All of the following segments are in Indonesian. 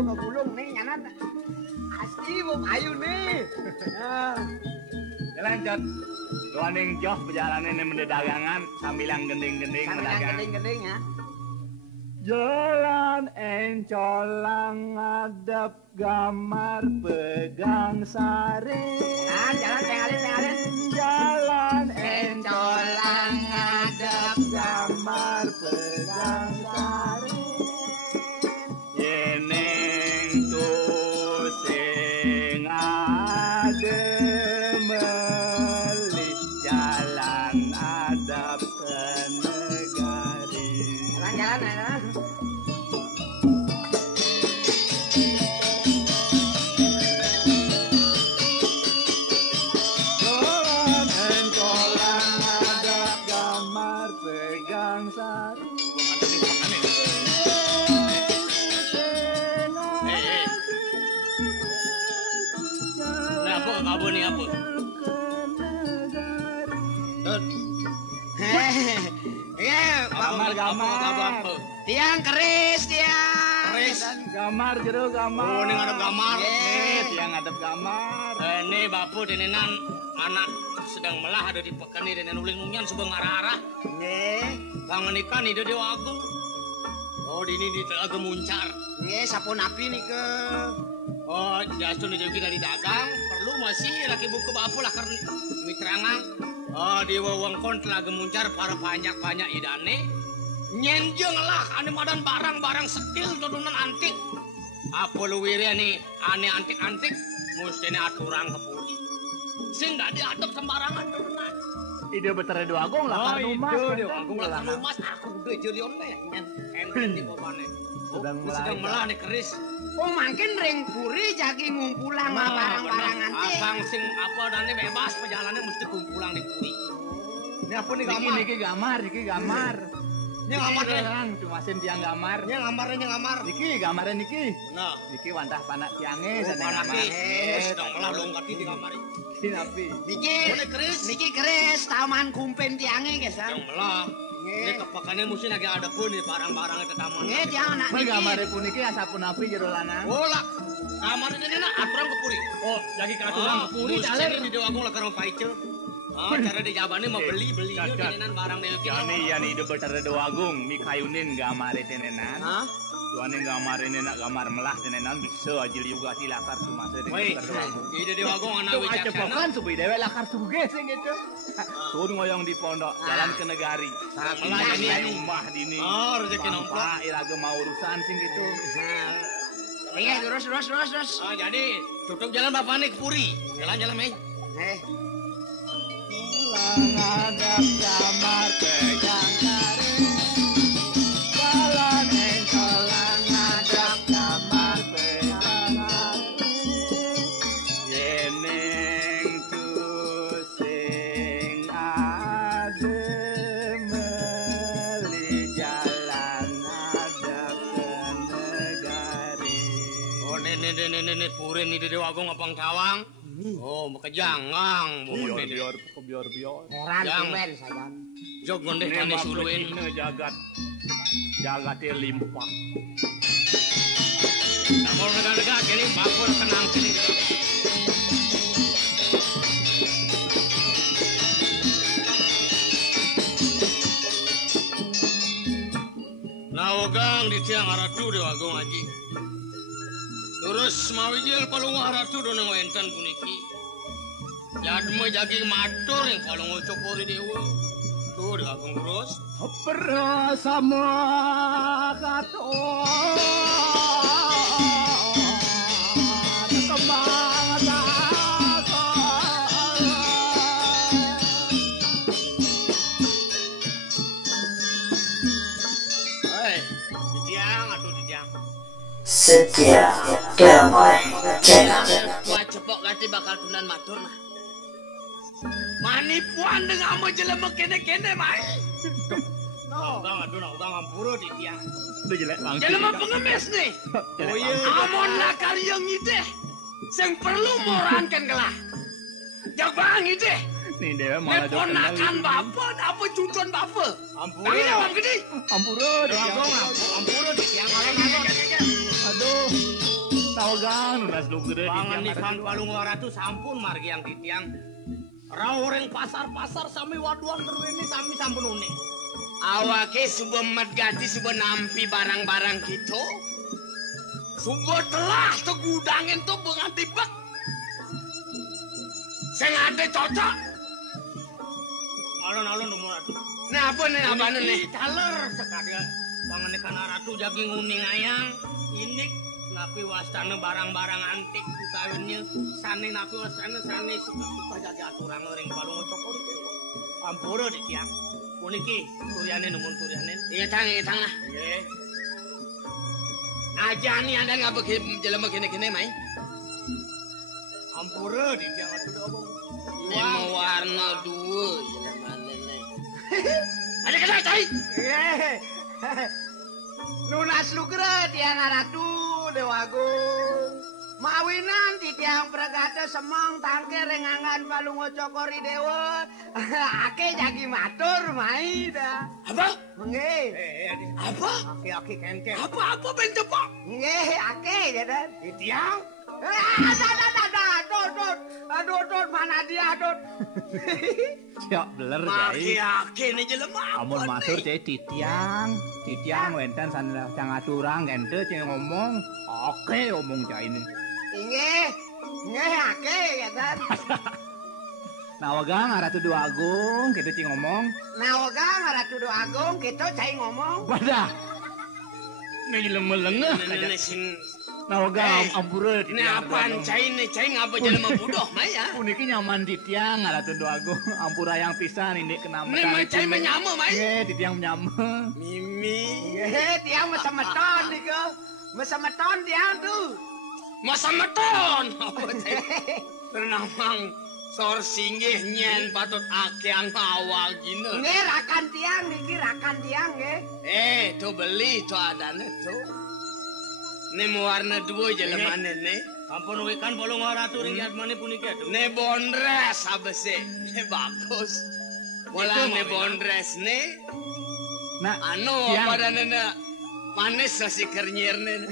gua kegulung nih nyanat. Asli gua ayu nih. Jalan Cot. Doaning joh perjalanan ini mendagangan sambilang gending-gending mendagang. Gending-gending ya. Jalan encolang ngadep gamar pegang sari. Jalan pengalin. Jalan encolang ngadep gamar pegang sari. Yeneng tu sing ade meli jalan adap ke negari. Jalan. Gamar. Tiang keris. Gamar jero gamar. Oh, ini ngadep gamar. Tiang ngadep gamar. Ini bapu denenan anak sedang melah ada di pekan ini denen uling nunyan subeng arah-arah. Kangen ikan ide Dewa Agung. Oh, di ini di Telaga Muncar. Sapu napi nih ke. Oh, jasun juga dari dagang. Perlu masih laki buku bapu lah karena mitrangang. Oh, di wewengkon Telaga Muncar para banyak idane. Nyenjeng lah ane madan barang-barang sekil turunan antik. Apa lu wirya nih ane antik-antik mesti aturan kepuri. Sing gak diadop sembarangan turunan. Ide betere Dewa Agung lah kan rumah. Dewa Agung lah rumah aku udah jadi online enten di bawahnya. Sedang melah nih keris. Oh makin ring puri jadi ngumpulang barang-barang antik. Abang sing apa dan bebas perjalanannya mesti kumpulang di puri. Ini apa nih gamar? Niki gamar. Ini gamar deh. Cuma sin tiang gamar. Ini gamar. Niki gamarnya Niki. Nah, Niki wantah panak tiangnya. Panak sedang melah dong kaki di kamar. Napi. Niki keris. Taman kumpen tiangnya guys. Sedang melah. Ini kepakannya mesti lagi ada pun di barang-barang itu taman. Jangan nak Niki. Gamarnya pun Niki asapun api jero lanang. Oh lah. Kamar ini nak aturan kepuri. Oh, jadi aturan kepuri. Mesti di Dewa Agung lah karena paice. Cara di Jabannya mau beli tenenan barang deui kieu. Yani ide betere Dewa Agung mi kayunin gamare tenenan. Tuanin gamare nenak gamar melah tenenan bisa aja juga ti lakar sumase deui. Ide Dewa Agung anak wicaksana. Cepokan subi dewe lakar suge sing gitu. Sun ngoyong di pondok jalan ke negari. Melah ini rumah dini. Oh, rezeki nomplok. Iraga mau urusan sing gitu. Iya, terus. Jadi tutup jalan Bapak nih ke Puri. Jalan Mei. Ngadap gamar pegang sari. Jalan encolang ngadap gamar pegang sari. Yeneng tu sing ade meli jalan ngadap ke negari. Oh, ini Puri ini di Dewa Agung ngapang cawang. Oh, makajanggang. Biar. Heran men saya. Jog gondeh kane suluin. Jagat limpah. Namun negara-negara kini bakul kenang sini. Nawagang di tiang aratu Dewa Agung Haji. Terus mawijil palunga aratu dono enten puniki. Jadme jagi matur yang palunga cokori dewa. Tuh Dewa Agung terus. Bersama kato kembang Setia Damai Channel. Wah cepok ganti bakal tunan matur mah. Manipuan dengan ama jelema kene-kene mai. Ugang ngampuro di tiang. Udah jelek banget. Jelema pengemis nih. Oh iya. Amon lah kalian ngide. Sing perlu morankan gelah. Jak bang ngide. Nih dewe malah ponakan bapak apa cucon bapak. Ampuro. Kami jawab gede. Ampuro di tiang. Ampuro di tiang. Aduh. Nawagang nunas lugre Panganikan palung ratu sampun margi yang titiang. Raureng pasar-pasar sami waduan terwini sami sampun uning. Awake subuh medgati subuh nampi barang-barang gitu. Subuh telah tegudangin tuh bengan tibak. Sing ade cocok. Alon-alon nomor ratu. Nah apa nih? Taler sekali. Panganikan ratu jaging uning ayang. Inik napi wastana barang-barang antik kawinnya sane napi wastana sane suka jaga aturan orang palung cokor itu ampura di tiang puniki suryane nemun suryane Iya tang lah. nggih Aja nih ada nggak begini jelema gini mai? ampura di tiang atuh abang Lima warna dua jelema nene. Ada kena cai. Nunas lugre tiang ratu Dewa Agung. Mawinan ti tiang pregata semong tangke rengangan palungo cokori dewa. Ake jagi matur mai dah. Apa? Nggih. Apa? aki-aki kenken Apa bentuk pak? Nggih, ake jadan. di tiang Aduh, mana dia, aduh. Siap beler jai. Aki nih jelema. Amun matur jai titiang wenten sana cang aturang gente cing ngomong. Oke omong jai ini. Nggih, ake jadan. Nawagang Ratu Dua Agung gitu cing ngomong. Nawagang Ratu Dua Agung kita cai ngomong. Wadah. Nih lemah-lengah Nene sing Nawagang ampura ini apaan cai ngapa jelema bodoh Maya? Puniki nyaman di tiang Ratu Dua Agung ampura yang pisan ini kena Ini mah cai menyama Maya. Nggih di tiang menyama. Mimi. Tiang mesemeton nih ke. Mesemeton tiang tuh. Masa meton. Ternamang sor singgih nyen patut akeang awal gini. Nggih, rakan tiang niki rakan tiang nggih. Tuh beli tuh adane tuh. Ini warna dua jelema nene. ampun wikan palung ratu ring yatmane puniki atuh Ne bondres abese. Ne bagus. Bola ne bondres ne. Nah, Anu tiang. pada nene manis sasi kernyirne.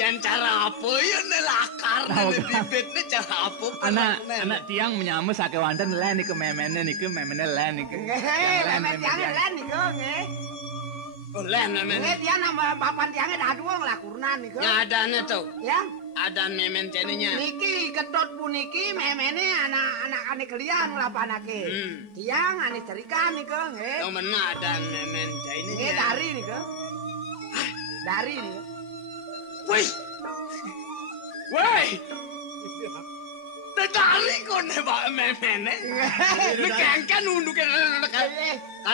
Yang cara apa ya ne lakar ne bibitne cara apa? anak tiang menyama sake wanten len iku memene niku len iku. Nggih, memet tiang len niku nggih. Oleh Nggih, nemen. tiang nama papan tiangnya daduang lah kurnan niku. Nyadane tuh. Ya. Ada memen cenenya. Niki ketut puniki memene anak ane keliang lah panake. Tiang ane cerikan niku nggih. Yang mana ada memen Nggih cenenya. dari niku. Dari niku. Wih. Wih. Dari kok ne pak memene. Ini kengken unduke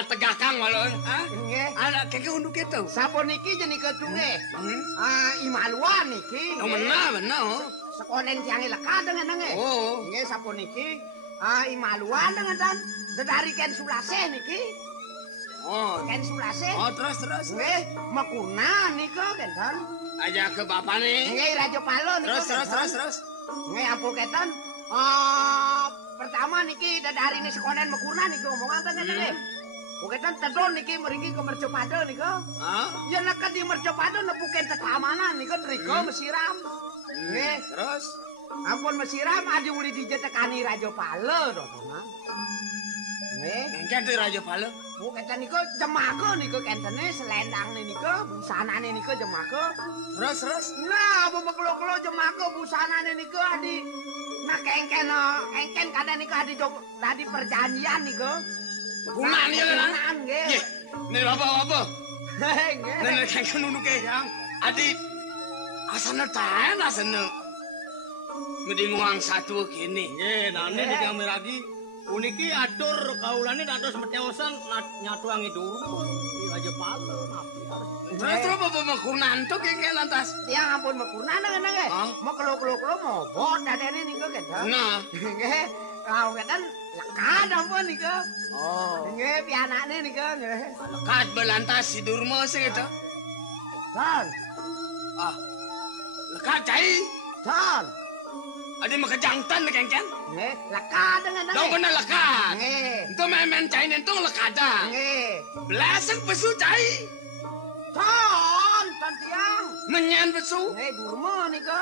tegakang walau. Nggih. Anak kengken unduke tuh. Sampun niki jeneng kedunge. Imaluan niki. Yang mana oh. Sekonen tiange lekat dengan nggih. Oh. Nggih sampun niki imaluan dengan dan dari ken sulase niki. Oh. Ken sulase. Oh terus. Nggih, mekuna niku kenten. Aja ke bapak nih. Nggih Raja Palo niku. Terus. Nggih ampun kenten. Pertama niki dari ini sekonen mekuna niku omongan teh kenten nggih. Buketan tedon niki mriki ke Mercopado niku. Hah? Ya nek di Mercopado nepuken tetamanan niku Riko mesiram. Nggih. Terus. Ampun mesiram adi uli dijetekani Raja Palo to, Bang. Nggih. Engken tuh Raja Palo. Bu keten niku jemako niku kentene selendang niku busanane niku jemako. Terus. Nah, apa kelo-kelo jemako busanane niku adi nah kengken kadang niku adi perjanjian niku. Hubungan ya lah. Nggih. Nih bapak. Nggih. Nih kengken unduke yang. Adi. Asana tahan asana. Mending uang satu gini. nggih nane di kami lagi puniki atur kaulane dados meteosan nyatuangi dulu di Raja Palo napi Terus bapak mekunan tuh kengken lantas. Tiang ampun mekuna nggih. Hah? Mau kelo-kelo mobot dadene niku kenten. Nah. Nggih. Kau keten lekat ampun niku. Oh. Nggih, pianane niku nggih. Lekat belantas si Durmo sih gitu. Son, Lekat cai. son. Ada makajangtan na kengken. Nggih, lekat dengan Daw benar lekat. Nggih. Itu memen cai nento lekada. Nggih. Belasang pesu cai. Son, tiang. Nenyan pesu. Nggih, durmo niku.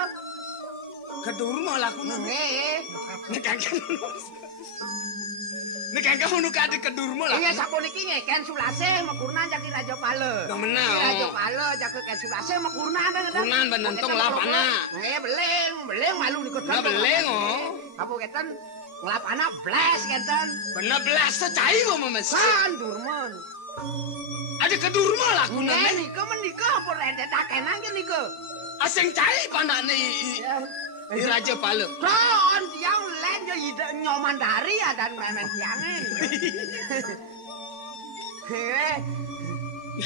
Kedurma lah kuna. Nggih. Nek kangge unu kade kedurma lah. Iya sapuniki ngeken sulase mekurna jaki Raja Pale. Meneh. Raja Pale jaki ken sulase mekurna ngeten. Kurnan benentong lapana. Nggih beling malu niku. Lah beling oh. Apa keten nglapana blas keten. Bener belas cai kok memes. San durmun. Ada kedurma lah kuna. Nggih niku menika apa rendetaken nangge niku. Asing cai pandane i Raja Pale. Kon yang lain yo nyoman dari ya dan memen tiange.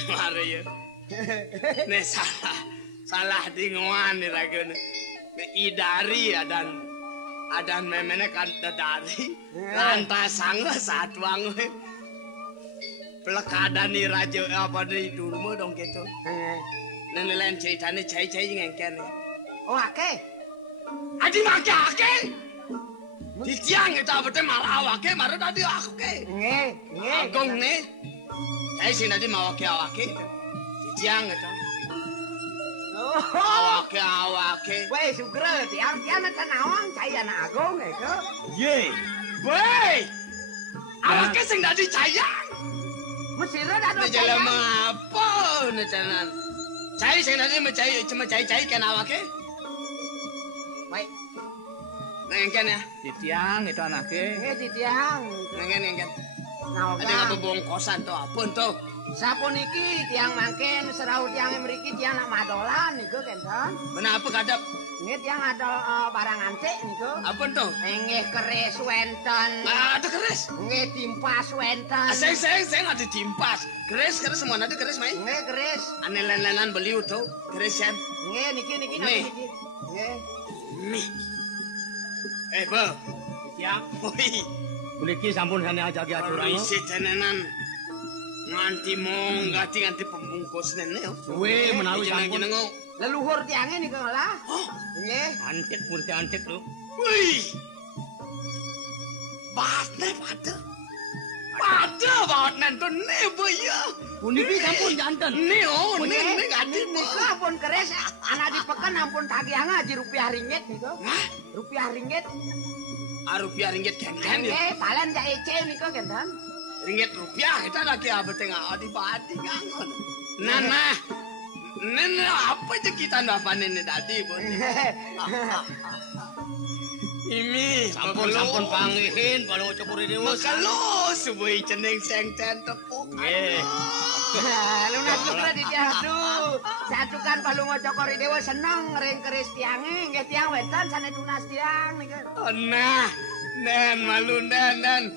Mare ya. Nek salah dingoan nih ragone. Nek idari adan memene kan dari lantas sang satwang. Pelekadan nih Raja apa di Durma dong gitu. Nenek lain ceritane cai-cai ngengken. Oh akeh. Adi make akeh. Di tiang itu apa teh malah awake marah tadi akeh. Nggih, nggih. Agung nih. Cai sing tadi mau awake. Di tiang itu. Oh. Awake. Weh sugre tiang-tiang kan awang cai anak agung itu. Ye. Woi. Awake sing tadi cayang. Mesire dak Nek jalan apa nek tenan. Cai sing tadi cuma cai kan awake. Baik. Nengken ya. Di tiang itu anaknya. Nggih di tiang. Nengken. Nah, Ada apa bongkosan tuh apa tuh? sapuniki tiang mangken serau tiang mriki tiang nak madolan niku kenten. Kenapa kadap? Nggih tiang adol barang antik niku. Apa tuh? Nggih keris wenten. Ada keris. Nggih timpas wenten. Saya ada timpas. Keris semua ada keris mai. Nggih keris. Ane lain-lainan beli tuh keris yan. Nggih niki Nih. niki. Nggih. Mih. Bo. Ya, Woi. puniki sampun sane ajak aturan. Isi tenenan. Nganti nganti pembungkus nene. Suwe menawi sampun. Leluhur tiange niku lah. Nggih. Antik murti antik lho. Wih. Batne pada. Pada nonton ne boya. Puniki sampun janten. Ne Nggih, ganti niku ampun keris anak dipeken ampun tagihan aji rupiah ringgit niku. Hah? Rupiah ringgit. Rupiah ringgit kan ya. Nggih, paling jak ece niku kenten. Ringgit rupiah kita lagi apa tengah adi ngangon. Nana. Nene apa aja kita ndapanin tadi, Bun? Ini Sampun pangihin paling cokore dewa. Makalo subuh ceneng seng tepuk. Nggih. Lunas juga di tiang aduh. Satukan palung cokori dewa seneng ring keris tiange nggih tiang wetan sane tunas tiang niku. Nah, nen malu nen.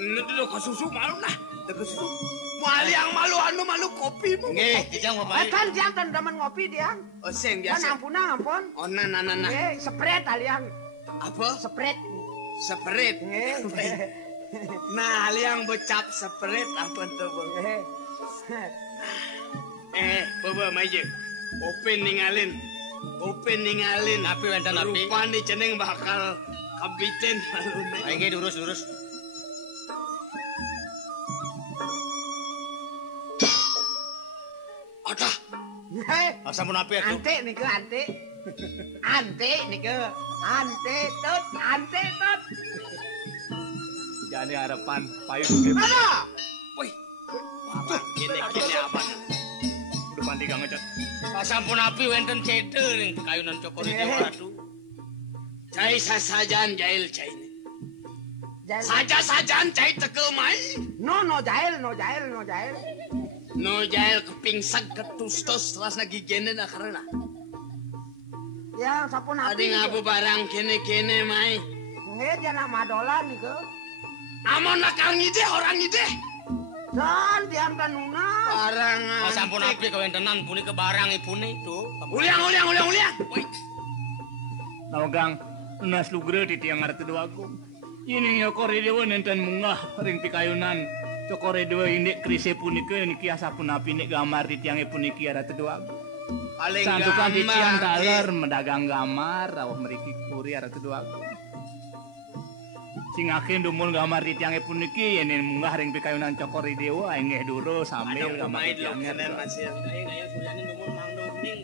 Nudu susu malu nah. Susu. Yang malu kopi mu. Nggih, dijang bapak. Wetan tiang ten demen ngopi tiang. Oh sing Kan biasa. ampun. Oh nah. Nggih, spret aliang. Apa? Spret. Sepret. Nggih. Nah, yang becap sepret apa tuh, Bang? Nggih. Baba maje. Open ningalin. Napi wenten napi. Rupane ceneng bakal kabiten malune. Ayo nggih lurus. Ada. Nggih. Sampun api atuh. Antik niku antik. Antik niku. Antik tut. Jadi harapan payung gitu. Mana? Wih. Gini apa? Depan tiga ngecat. Sampun api wenten cedel ning kayunan cokore dewa atuh. Cai sasajan jail cai. Jail. Saja-sajan cai tekel mai. No jail. No jail kepingsag ketustos teras nagigene na karena. Ya sapun Adi api. ngabu barang kene mai. Nggih dia nak madolan niku. Amon nakal ngide orang ngide. Dan tiang tanuna. Barang. Sampun api kawentenan puniki barang ibune tuh. Uliang. Wih. Nawagang unas lugre di tiang arti dua agung. Ini nyokore dewa nenten mungah ring pikayunan. Cokore dewa ini krise punike niki asapun api nek gamar di tiange puniki arti dua agung. Paling Santukan di gambar, tiang Ki. daler mendagang gamar rawuh mriki kuri arti dua agung. Sing akhir dumul gamar di tiange puniki yen munggah ring pikayunan cokore dewa engeh duro sambil gamar di tiangnya. masih. Ayo suryane nomor mangdo ning.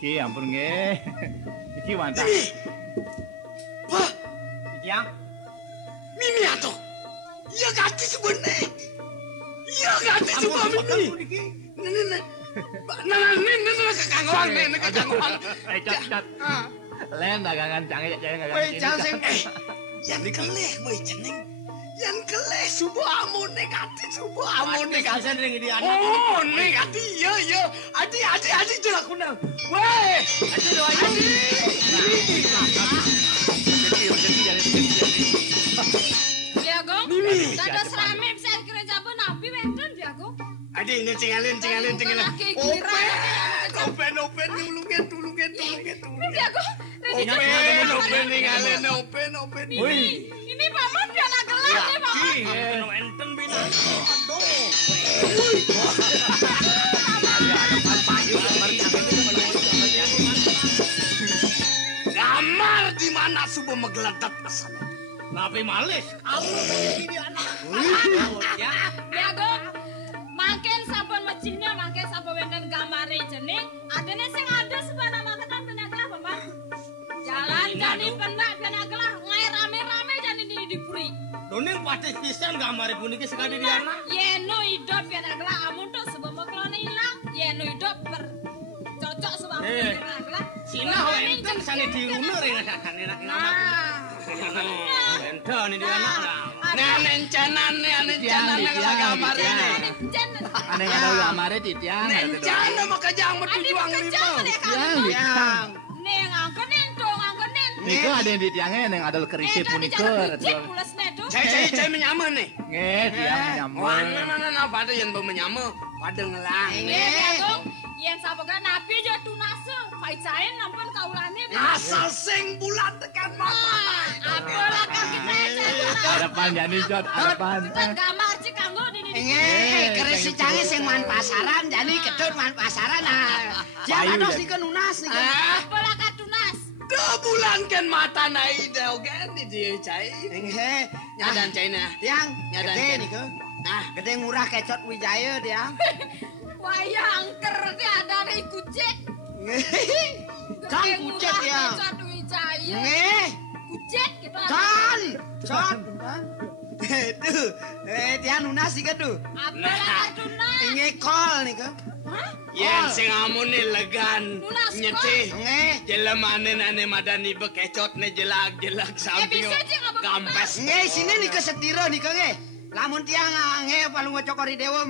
Niki ampun nggih. Niki wantah. Wah, Yang Mimi atuh. Iya ganti sebenarnya. Iya ganti coba Mimi. Nah, kekangguan. Cat. Len dagangan canggih jangan Weh, jangan sing Yan keleh, boy ceneng. Yan keleh subuh amun negatif subuh amun negatif. kasen ring di anak. Oh, negatif iya. Adi jelak kunang. Weh, Adi doain. Diago. Mimi. Dados rame bisa kira jaban nabi wenten Diago. Adi ini cengalin. Open tulungan. Diago. Open. Ini paman piala gelas ya paman. Enten bina. Gamar di mana subuh megeledat asana. Napi malis. Kamu di anak. Ya. Diago. Makin sampun mejihnya makin sampun wenten gamare jeneng. Adene sing ada sebana maketan penaglah paman. Jalan jani penak penaglah ngai rame-rame jani dipuri. Doning pati pisan gambar puniki sekali di anak. Yeno hidup penaglah amun tok sebab maklone ilang. Yeno hidup cocok sebab penaglah. Sina wenten sane diruna ring sakane enak anak. Enten di anak. Ane canan gambar ini. Ane ada gamare titiang. Nencana maka jangan bertujuan Yang Neng angkenen dong, angkenen. Niku ada di tiangnya yang ada kerisip punika. Saya menyaman nih. Nggih, tiang Wah, nyaman. nah, pada yang menyama, pada ngelang. Yen saboga nabi jo tunase, paicaen nampun kaulane. Asal sing bulan tekan mata. Apalah kang kita Harapan jadi jod, harapan. kita gambar cik kanggo di keris si canggih sing man pasaran jadi kedut man pasaran nah. Jangan Payu, dos jadi. nikeun unas nikeun. Apalah katunas. Dua bulan kan mata naik dah kan di dia cai. Nyadan cai nah. Tiang, Nyadan gede kan. nikeun. Nah, Gede murah kecot Wijaya tiang. Waya angker ti ada dari kucek. Can kucek ya. Cot Wijaya. Nggih, Kucek kita. can. Cot. Tuh, tiang unas nikeun tuh. Apalah katunas. Nggih kol nikeun. Hah? yang sing amune legan Lunas, nyetih. Nggih. Jelemanen ane madani bekecot ne jelag samping bisa, Cik, apa gampes. Nggih, sini nikeun setira nikeun nggih. Lamun tiang nggih palung cokori dewa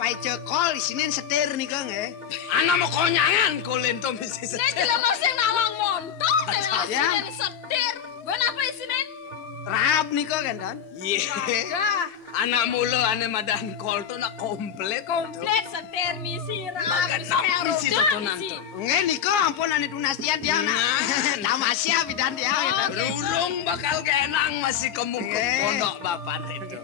pai cekol isinin setir nikeun nggih. Ana mau konyangan kulen to mesti Nek jelema sing nawang montong Ya. sing setir. Gue apa isinen? Rap nikeun kan dan. Iya. Dah. Anak mula ane madan kol to nak komplit. Komplit setir misi Makan misi totonan to. Nggih niko ampun ane tunas tiang nak. Tamasya bidan dia gitu. Rulung bakal kenang masih kemuk pondok bapak itu.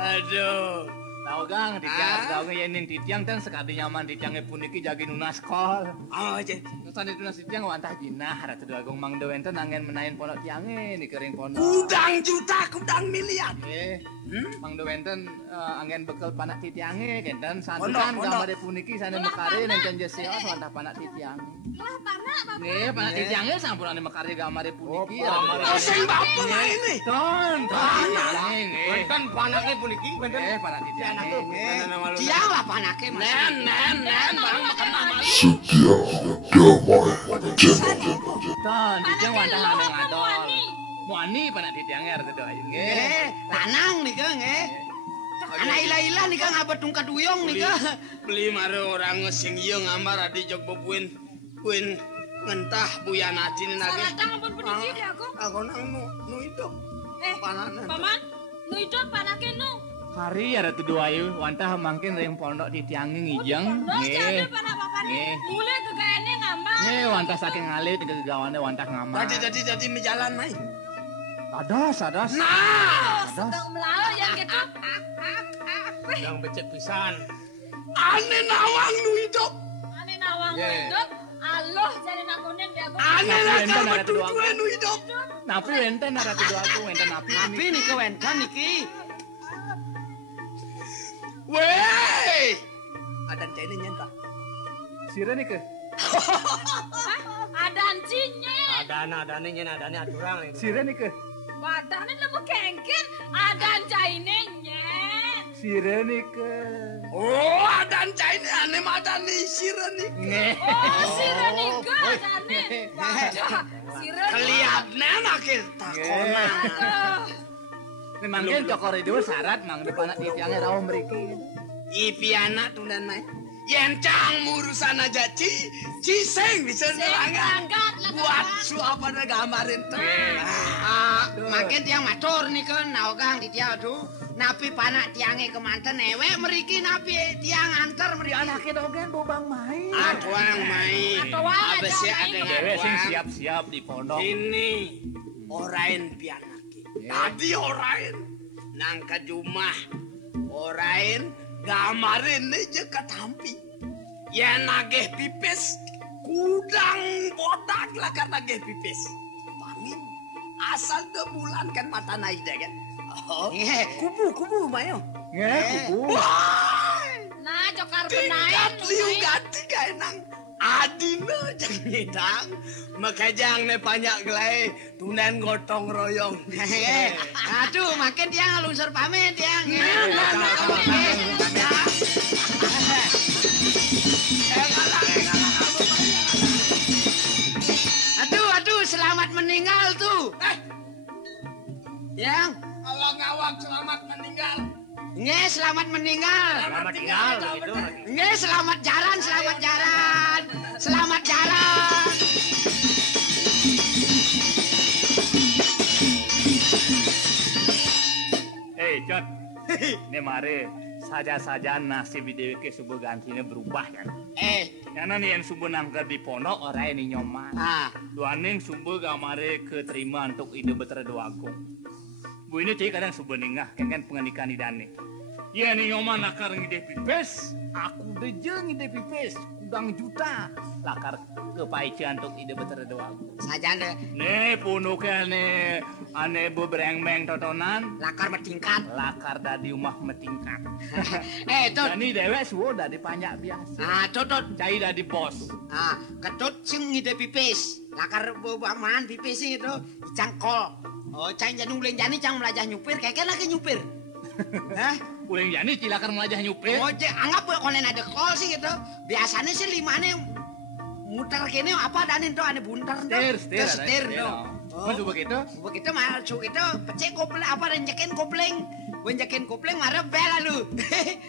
Aduh. Tahu gang, titiang, tahu ngeyenin titiang dan sekali nyaman titiangnya puniki jagi nunas kol. Oh, aja. Nusan itu nasi tiang wantah jinah, ratu dua gong mang dewen ten angen menain pondok tiangnya, nih kering pondok. Kudang juta, kudang miliar. Mang dewen ten angen bekal panak titiangnya, kenten Pondok, santukan pondok. gambar puniki sana mekari nenten jesios wantah panak titiang. Lah panak bapak. Nih, panak titiangnya sampun ane mekari gambar puniki. Oh, sing bapak lah ini. Ton, Enten panake puniki. panak titiangnya. Tiang lah panake mas. Nen, barang makan mama. Ton, titiang wantah ane ngadol. Muani panak titiangnya ratu dua Nggih, lanang niko nggih. Anak ilah-ilah niko ngabet tungkat uyong niko. Beli maro orang sing ieu ngambar adi jog bebuin ngentah buyanati ni nage. Saradang ampun peniki di aku. Aku nang nu itu. Pananan. Paman, nu hidup panake nu. Hari ya ratu dua ayu, wantah mangkin ring pondok titiangnya ngijeng. Pondok jadi panak bapak ni. Nggih. Mulai kegaene ngambar. Nih wantah saking ngalit ke gawane wantah ngamar. Jadi menjalan mai. Ados. Nah, Sedang melaut yang gitu. Yang becek pisan. ane nawang nu hidup. Ane nawang hidup. Allah jadi nakonen di aku. Ane Tapi nakal enten ada betutu dua. nu hidup. Napi wenten ratu dua aku wenten napi. Tapi niko wenten niki. Weh. Adan cai ni nyenta. Sire nih ke. Adan cinye. Adane nyen adane aturang nih. Sire nih ke. Badane lemu kengken. Adan caine nyen. Sire nih ke. Oh, adan caine ane madani sire nih. Oh, sirene ke adane. Wadah, sirene. Kelihatnya anak kita kona. Aduh. Mangkin cokor itu syarat mang depan di tiangnya rawa mriki. Ipi anak tunan mah. Yen cang urusan aja ciseng bisa nerangan. Buat suapa na gamarin tuh. Makin tiang matur nih kan naogang di tiang tuh. Napi panak tiangnya kemanten ewe meriki napi tiang antar meri anaknya dogen bobang main. Atuang main. Abis ya ada Dewe sing siap-siap di pondok. Ini orain pianaki. Tadi orain nangka jumah. Orain gamarin aja katampi. Ya nageh pipis kudang bodak lah kan nageh pipis. Pangin asal 2 bulan kan mata naida kan. Oh, kubu mayo. Kubu. Nah, cokar benain. Tingkat liu ganti kayak nang adina jang ngidang. Makajang ne banyak gelai tunan gotong royong. Aduh, makin tiang lungsur pamit tiang. Aduh, selamat meninggal tuh. Yang Awang-awang selamat meninggal. selamat meninggal. Selamat tinggal begitu. Selamat jalan. Selamat jalan. Hei, Cot. Ini mari saja-saja nasib dewe ke subuh gantinya berubah kan. Karena nih yang subuh nangker di pondok orang ini nyoman. Duaning subuh gamare keterima untuk ide betera doagung. Bu ini cai kadang subuh ningah kan penganikan idane. Ya nih nyoman lakar ngide pipes, aku deje ngide pipes, udang juta lakar kepaican untuk ide betera doagung. Saja deh. Nih punuknya nih ane bebereng-beng totonan. Lakar bertingkat. Lakar dari rumah metingkat. Tut. Ini dewek suwo dari panjak biasa. Tut. Cai dari bos. Ketut sing ngide pipis. Lakar baman pipis itu cangkol. Oh, cang janung beleng jani cang melajah nyupir, kayak lagi nyupir. Hah? Uleng jani cilakar melajah nyupir. Oh, anggap konen ada kol sih gitu. Biasanya sih limane muter kene apa danin tuh ane bunter tuh. Setir tuh. Masuk begitu? Begitu masuk itu pecek kopleng apa renjekin kopleng. Wenjekin kopleng marah bel lalu.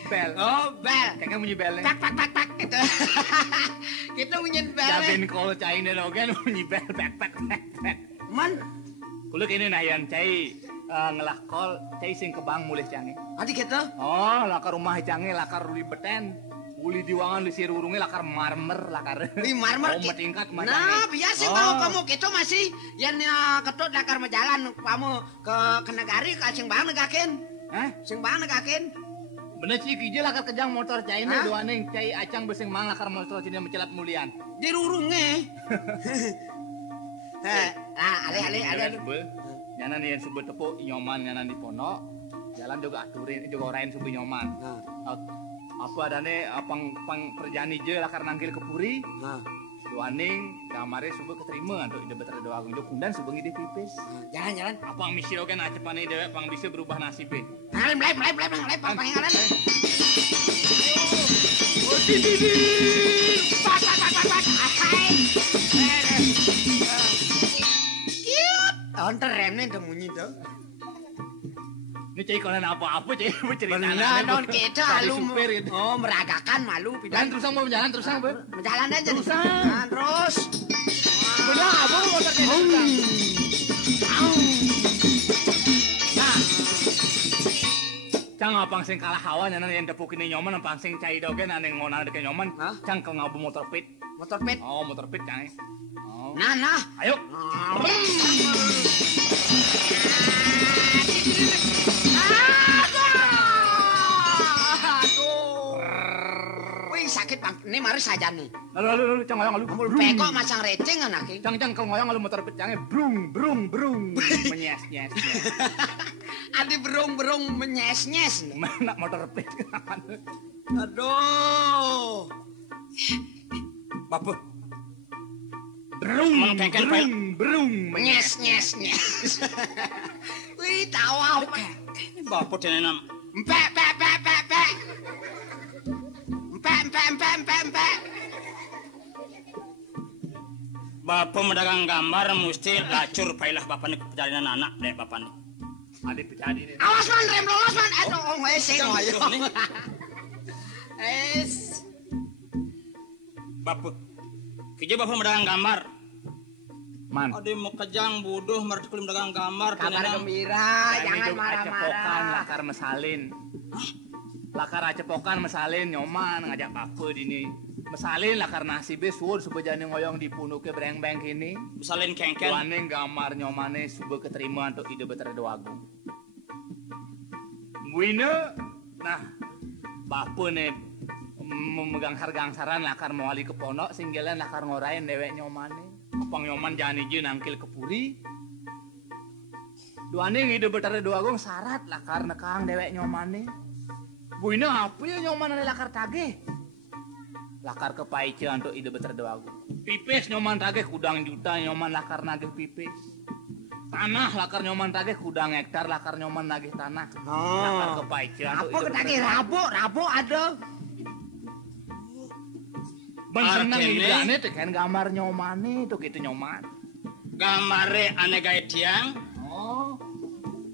Bel. Oh, bel. Kayak bunyi belnya. Pak gitu. Kita bunyi bel. Jabin kol cai ini logan bunyi bel pak. Man, Kulo kini nayan cai ngelah kol cai sing kebang mulih cange. adi gitu. Oh, lakar rumah cange lakar uli beten. Uli diwangan di sirurunge lakar marmer lakar. Marmer. Oh, metingkat macam. Nah, biasa kamu gitu masih yang ketut lakar majalan kamu ke negari ka sing bang negakeun. Hah? Sing bang negakeun. Bener sih kije lakar kejang motor cai ini doaneng cai acang beseng mang lakar motor cina mencelat mulian. Di rurunge. Ale. Nyana nih yang subuh tepuk nyoman nyana di ponok. Jalan juga aturin juga orain subuh nyoman. Apa adane pang perjani je lakar nangkil ke puri. Doaning kamare subuh keterima untuk ide betera doa gunjuk kundan subuh ngide pipis. Jalan. Apang misi oke nacepane dewe pang bisa berubah nasib be. Mulai pangalan. Onter remnya itu munyi tuh. Ini cai kolan apa-apa cai bercerita. Benar non kita Tadi lu. supir itu. Oh, meragakan malu Jalan pidan. terus mau jalan terus be. Jalan aja Terus. terus. Benar apa motornya Nah. Cang apang sing kalah hawa nyana yang tepuk ini nyoman apang sing cai dogen ane ngonang deke nyoman. Cang ke ngabu motor pit. Motor pit. Oh, motor pit cang. Oh. Nah. Ayo. Wih sakit bang, ini mari saja nih. Lalu cang ngoyong lalu. Pekok masang receng anak ini. Cang kalau ngoyong lalu motor pit cangnya brung. Menyes. Adi berung menyes. Mana motor pit. Aduh. Bapak. Brung, brung, Nyes. Wih, tawa. Ini bapak denenan. Empek. Bapak mendagang gambar mesti lacur pailah bapak ini perjalanan anak deh bapak ini. Adik pecadi ini. Awas man, rem lolos man. Aduh, ngesin ayo. Es. Bapak. Kerja bapak mendagang gambar. Man. Ada mau kejang bodoh mereka kulim dagang gambar. Kabar gembira, jangan Acepokan, marah-marah. lakar mesalin. Lakar acepokan mesalin nyoman ngajak bapak ini. Mesalin lakar nasi besur sebejane ngoyong di punuke breng-breng kini. Misalin kengken. Tuane gambar nyomane subuh keterima untuk ide beterdo agung. Buine, nah, bapak nih memegang harga angsaran lakar mewali ke ponok singgelan lakar ngorain dewek nyomane. Apang nyoman jangan izin nangkil ke puri. Duane ide beterdo agung syarat lakar nekang dewek nyomane. Buine apa ya nyomane lakar tagih? Lakar kepaice untuk ide beterdo agung. Pipis nyoman tagih kudang juta nyoman lakar nagih pipis. Tanah lakar nyoman tagih kudang hektar lakar nyoman nagih tanah. Lakar kepaice untuk Apa ketagi rabo ada. Ben seneng Arkene. idane teken gambar nyomane tuh gitu nyoman. Gambare ane gaya tiang. Oh,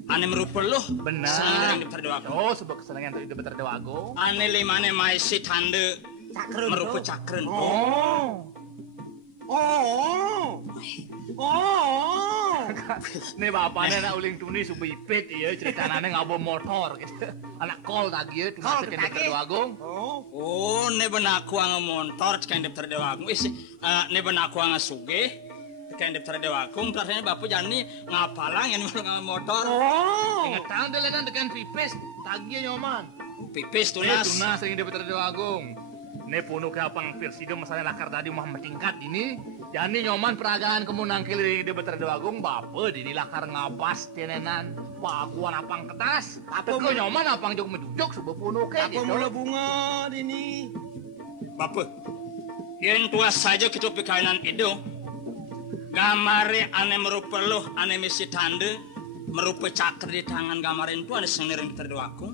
Ane merupa loh. benar. Senang di perdoakan. Oh, sebuah kesenangan untuk ide beterdo agung. Ane limane maisi tande. Cakren Merupa tuh. cakren. Oh. Nih bapaknya nak uling tuni subuh ipit ya ceritanya ngabo motor gitu. Anak kol tadi ya tuh Kol teken tagih. beterdo agung. Oh, ne benaku ang montor tekan dep terdewagung. Ne benaku ang suge tekan dep terdewagung. Terusnya bapak jani ngapalang yang motor. Ingat tahu delenan tekan pipis tagi nyoman. Pipis Nih tunas. tunas sering ide beterdo agung. Nih punuh ke apang pirsido masalah lakar tadi mah tingkat ini. Jani nyoman peragaan kemunang kili ide beterdo agung bapak dini lakar ngabas tenenan. Pakuan apang ketas. Teko nyoman apang jog mejujuk sebuah punuh ke Apa mula bunga ini? Bapak, yang tua saja kita pikainan itu. Gamare ane merupa loh, ane misi tande. Merupa cakar di tangan gamarin itu ane sengiring terdoaku.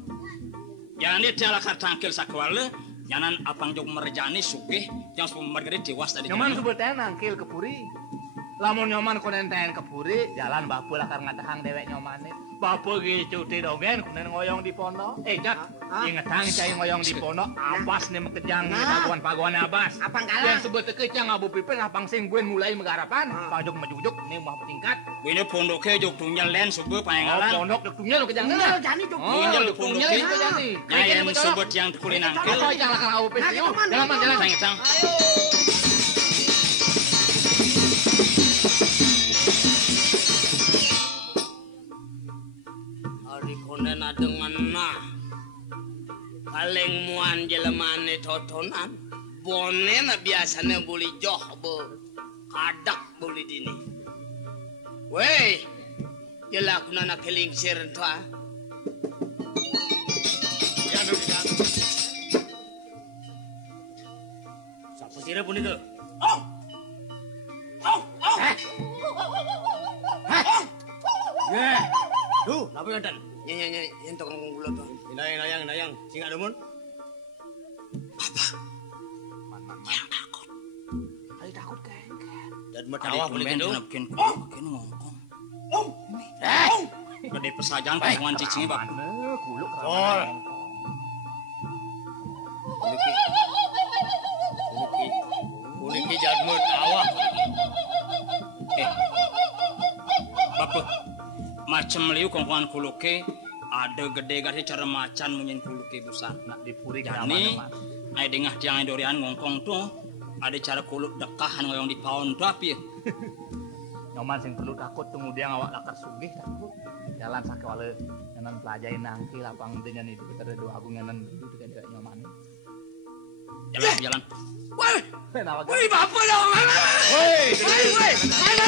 Jangan dia tiala kartangkil sakwala. Jangan apang jog merjani sugih. Jangan semua margaret dewas tadi. Nyoman sebutnya nangkil ke puri. Lamun nyoman kunen ten ke puri, jalan bapu lakar ngatahang dewek nyomane. Bapu gitu ti dogen kunen ngoyong di pono. Cak, ingetang cai ngoyong di pono. Abas nih mekejang paguan abas. Apang kalah? Yang sebut kecang abu pipin apang sing buen mulai megarapan. Pajok majujuk nih mau tingkat. Ini pondoknya jog tunjal len subuh Oh, payengalan. pondok dek tungnya lo kejang Tunjal lah. jani jog. Oh, Tunjal dek tungnya pondoknya. lo kejang nih. Yang sebut yang dikulin angkel. Apa yang lakar abu pipin? Jalan jalan. Sang. Ari konen dengan nah. Paling muan jelemane totonan. Bonen biasanya boleh joh be. Kadak boleh dini. Weh, jelah kuna nak kelingsir tu ah. Siapa sih pun itu? Duh, apa yang dan? Nyanyi, yang tukang gula tu. Nayang, singa demun. Kali takut kan? Dan matawa boleh gitu. Bikin ngongkong. Gede pesajan pasangan cicingnya bang. Mana kuluk Tol. Uniki jadmut awak. Bapak, macam liu kongkongan kuluke ada gede gede cara macan menyen kuluke busan. nak dipuri Jani, ai dengah tiang dorian ngongkong tuh ada cara kuluk dekahan ngoyong di paon tuh api. Nyoman sing perlu takut tunggu dia ngawak lakar sugih takut. Jalan sake wale nyanan pelajain nangki lapang teu nyan itu kita ada dua agung nyanan itu dengan nyoman. Jalan. Weh, Nawa weh, apa dah? Woi, Weh, mana?